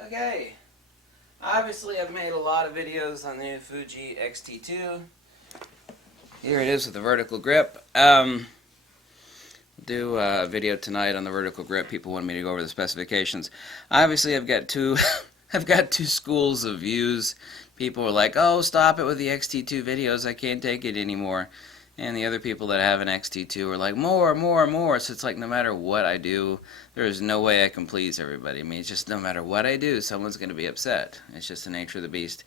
Okay, obviously I've made a lot of videos on the Fuji XT2. Here it is with the vertical grip. Do a video tonight on the vertical grip. People want me to go over the specifications. Obviously I've got two I've got two schools of views. People are like, oh, stop it with the XT2 videos, I can't take it anymore. And the other people that have an XT2 are like, more, more, more. So it's like no matter what I do, there is no way I can please everybody. I mean, it's just no matter what I do, someone's going to be upset. It's just the nature of the beast.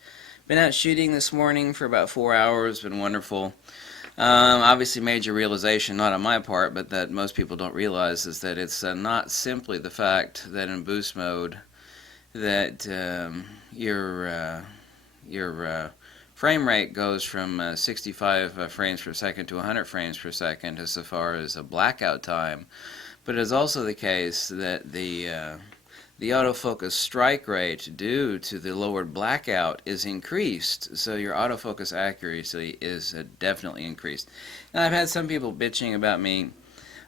Been out shooting this morning for about 4 hours. Been wonderful. Obviously major realization, not on my part, but that most people don't realize, is that it's not simply the fact that in boost mode that your frame rate goes from 65 frames per second to 100 frames per second as far as a blackout time, but it is also the case that the autofocus strike rate, due to the lowered blackout, is increased, so your autofocus accuracy is definitely increased. Now, I've had some people bitching about me,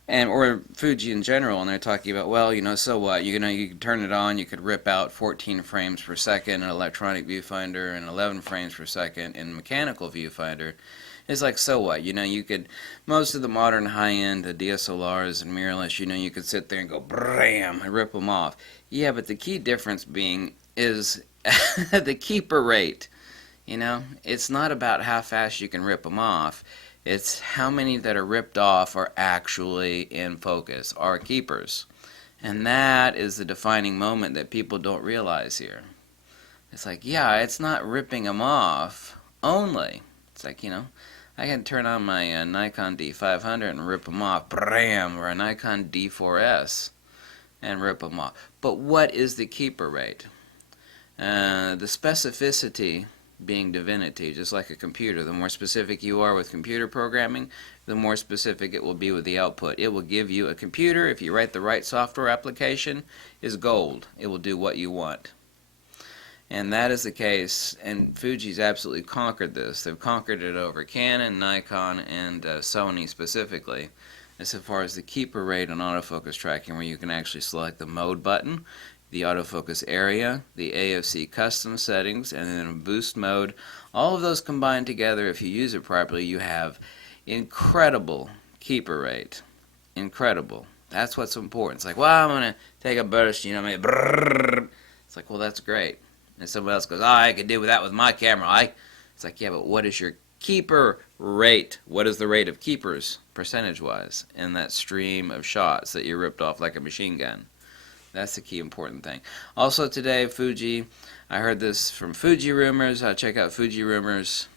or Fuji in general, and they're talking about, well, so what? You could turn it on, you could rip out 14 frames per second in electronic viewfinder and 11 frames per second in mechanical viewfinder. It's like, so what? You could, most of the modern high-end DSLRs and mirrorless, you could sit there and go, bram, and rip them off. Yeah, but the key difference being is the keeper rate. It's not about how fast you can rip them off. It's how many that are ripped off are actually in focus, are keepers. And that is the defining moment that people don't realize here. It's like, yeah, it's not ripping them off only. It's like, I can turn on my Nikon D500 and rip them off, bam, or a Nikon D4S and rip them off. But what is the keeper rate? The specificity being divinity, just like a computer. The more specific you are with computer programming, the more specific it will be with the output. It will give you a computer, if you write the right software application, is gold. It will do what you want. And that is the case, and Fuji's absolutely conquered this. They've conquered it over Canon, Nikon, and Sony specifically, as far as the keeper rate on autofocus tracking, where you can actually select the mode button, the autofocus area, the AFC custom settings, and then in boost mode. All of those combined together, if you use it properly, you have incredible keeper rate. Incredible. That's what's important. It's like, well, I'm going to take a burst, maybe brrrr. It's like, well, that's great. And somebody else goes, oh, I could do that with my camera. It's like, yeah, but what is your keeper rate? What is the rate of keepers, percentage-wise, in that stream of shots that you ripped off like a machine gun? That's the key important thing. Also today, Fuji, I heard this from Fuji Rumors. Check out Fuji Rumors.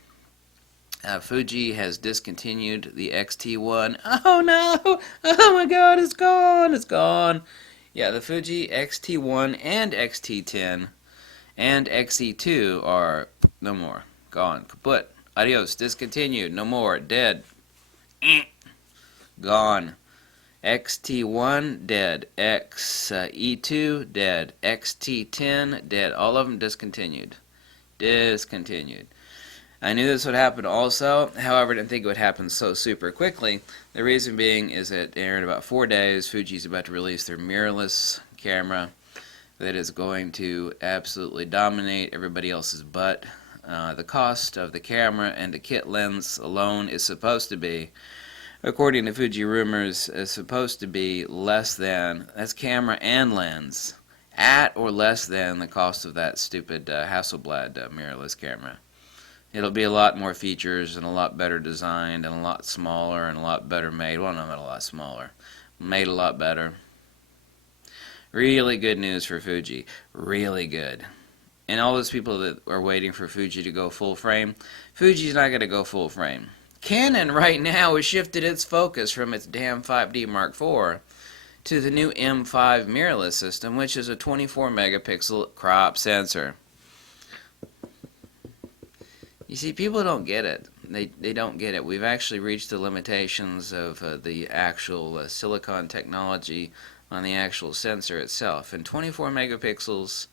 Fuji has discontinued the X-T1. Oh no! Oh my god, it's gone! It's gone! Yeah, the Fuji X-T1 and X-T10 and XE2 are no more. Gone. Kaput. Adios. Discontinued. No more. Dead. Gone. XT1 dead, XE2 dead, XT10 dead, all of them discontinued. Discontinued. I knew this would happen also, however I didn't think it would happen so super quickly. The reason being is that in about 4 days, Fuji's about to release their mirrorless camera that is going to absolutely dominate everybody else's butt. The cost of the camera and the kit lens alone is supposed to be, according to Fuji Rumors, is supposed to be less than, that's camera and lens, at or less than the cost of that stupid Hasselblad mirrorless camera. It'll be a lot more features and a lot better designed and a lot smaller and a lot better made. Well, not a lot smaller. Made a lot better. Really good news for Fuji. Really good. And all those people that are waiting for Fuji to go full frame, Fuji's not going to go full frame. Canon right now has shifted its focus from its damn 5D Mark IV to the new M5 mirrorless system, which is a 24 megapixel crop sensor. You see, people don't get it. They don't get it. We've actually reached the limitations of the actual silicon technology on the actual sensor itself. And 24 megapixels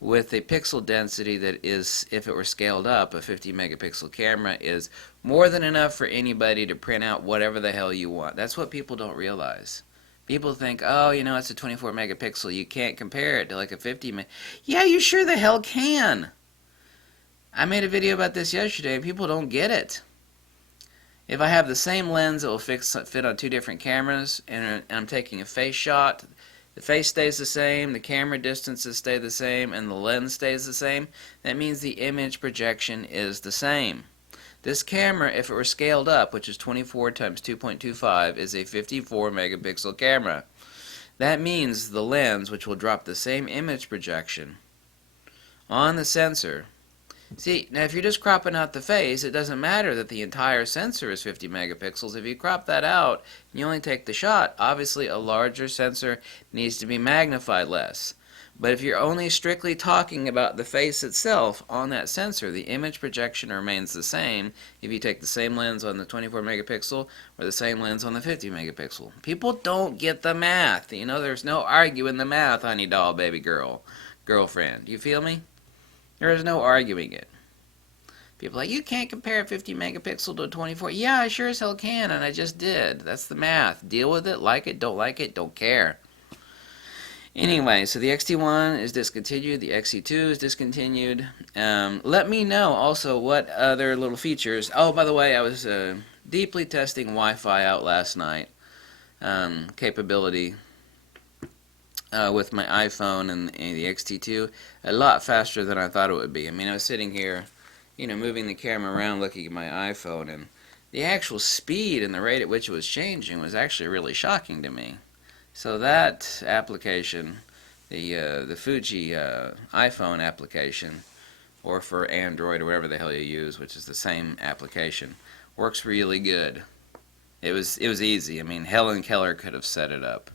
with a pixel density that is, if it were scaled up, a 50 megapixel camera is more than enough for anybody to print out whatever the hell you want. That's what people don't realize. People think, oh, you know, it's a 24 megapixel. You can't compare it to like a 50 meg. Yeah, you sure the hell can. I made a video about this yesterday and people don't get it. If I have the same lens that will fit on two different cameras and I'm taking a face shot, the face stays the same, the camera distances stay the same, and the lens stays the same, that means the image projection is the same. This camera, if it were scaled up, which is 24 times 2.25, is a 54 megapixel camera. That means the lens, which will drop the same image projection on the sensor. See, now if you're just cropping out the face, it doesn't matter that the entire sensor is 50 megapixels. If you crop that out and you only take the shot, obviously a larger sensor needs to be magnified less. But if you're only strictly talking about the face itself on that sensor, the image projection remains the same if you take the same lens on the 24 megapixel or the same lens on the 50 megapixel. People don't get the math. You know, there's no arguing the math, honey doll, baby girl, girlfriend. You feel me? There is no arguing it. People are like, you can't compare a 50 megapixel to a 24. Yeah, I sure as hell can, and I just did. That's the math. Deal with it, like it, don't care. Anyway, so the X-T1 is discontinued, the X-T2 is discontinued. Let me know also what other little features. Oh, by the way, I was deeply testing Wi-Fi out last night capability with my iPhone and the X-T2. A lot faster than I thought it would be. I mean, I was sitting here, you know, moving the camera around looking at my iPhone, and the actual speed and the rate at which it was changing was actually really shocking to me. So that application, the Fuji iPhone application, or for Android or whatever the hell you use, which is the same application, works really good. It was easy. I mean, Helen Keller could have set it up.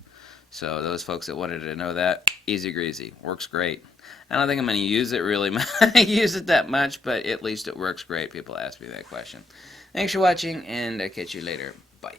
So those folks that wanted to know that, easy greasy, works great. I don't think I'm going to use it really use it that much, but at least it works great. People ask me that question. Thanks for watching, and I'll catch you later. Bye.